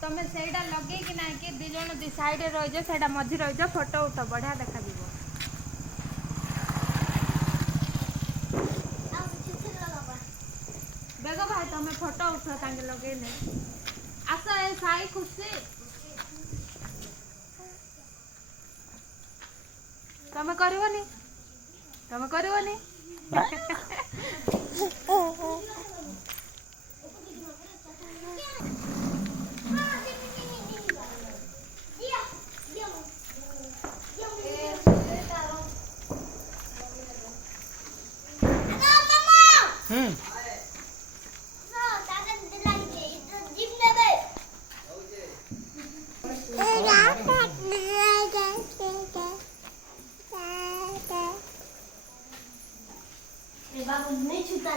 तमें सेटा लगे कि ना कि दी जन दी साइड रही सेटा मझी रही फोटो उठ बढ़िया देखा दिबो। देखो भाई तमें फोटो उठ तांगे लगे ले आस ए साई खुशी तमें करबनी तमें करबनी बाबू नहीं छूता।